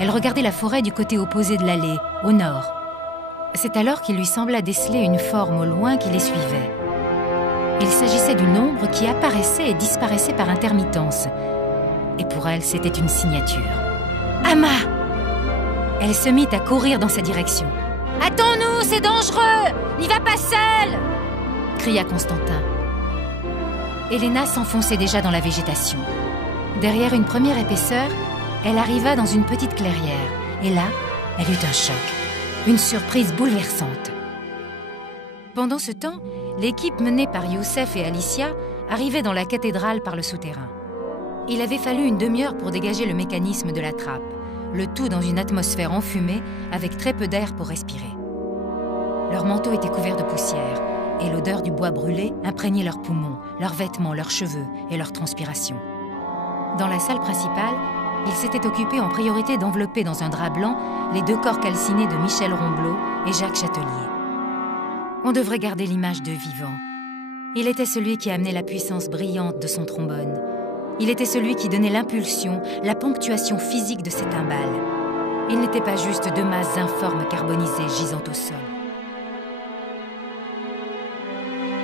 Elle regardait la forêt du côté opposé de l'allée, au nord. C'est alors qu'il lui sembla déceler une forme au loin qui les suivait. Il s'agissait d'une ombre qui apparaissait et disparaissait par intermittence. Et pour elle, c'était une signature. « Amma !» Elle se mit à courir dans sa direction. « Hâtons-nous, c'est dangereux! N'y va pas seule !» cria Constantin. Elena s'enfonçait déjà dans la végétation. Derrière une première épaisseur, elle arriva dans une petite clairière. Et là, elle eut un choc. Une surprise bouleversante. Pendant ce temps, l'équipe menée par Youssef et Alicia arrivait dans la cathédrale par le souterrain. Il avait fallu une demi-heure pour dégager le mécanisme de la trappe, le tout dans une atmosphère enfumée avec très peu d'air pour respirer. Leurs manteaux étaient couverts de poussière et l'odeur du bois brûlé imprégnait leurs poumons, leurs vêtements, leurs cheveux et leur transpiration. Dans la salle principale, ils s'étaient occupés en priorité d'envelopper dans un drap blanc les 2 corps calcinés de Michel Romblot et Jacques Châtelier. On devrait garder l'image d'eux vivants. Il était celui qui amenait la puissance brillante de son trombone. Il était celui qui donnait l'impulsion, la ponctuation physique de ses timbales. Il n'était pas juste 2 masses informes carbonisées gisant au sol.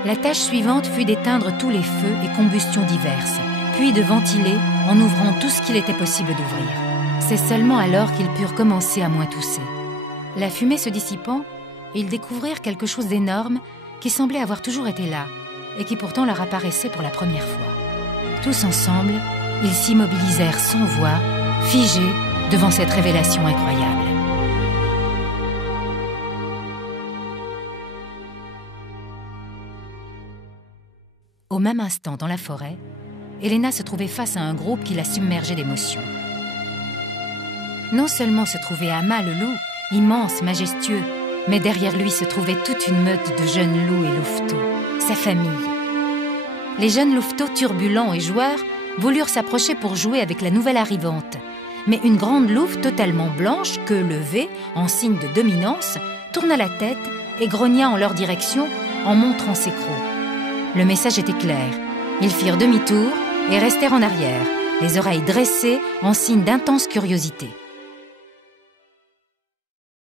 La tâche suivante fut d'éteindre tous les feux et combustions diverses, puis de ventiler en ouvrant tout ce qu'il était possible d'ouvrir. C'est seulement alors qu'ils purent commencer à moins tousser. La fumée se dissipant, ils découvrirent quelque chose d'énorme qui semblait avoir toujours été là et qui pourtant leur apparaissait pour la première fois. Tous ensemble, ils s'immobilisèrent sans voix, figés devant cette révélation incroyable. Au même instant, dans la forêt, Elena se trouvait face à un groupe qui la submergeait d'émotions. Non seulement se trouvait Amma le loup, immense, majestueux, mais derrière lui se trouvait toute une meute de jeunes loups et louveteaux, sa famille. Les jeunes louveteaux turbulents et joueurs voulurent s'approcher pour jouer avec la nouvelle arrivante. Mais une grande louve totalement blanche, queue levée, en signe de dominance, tourna la tête et grogna en leur direction en montrant ses crocs. Le message était clair. Ils firent demi-tour et restèrent en arrière, les oreilles dressées en signe d'intense curiosité.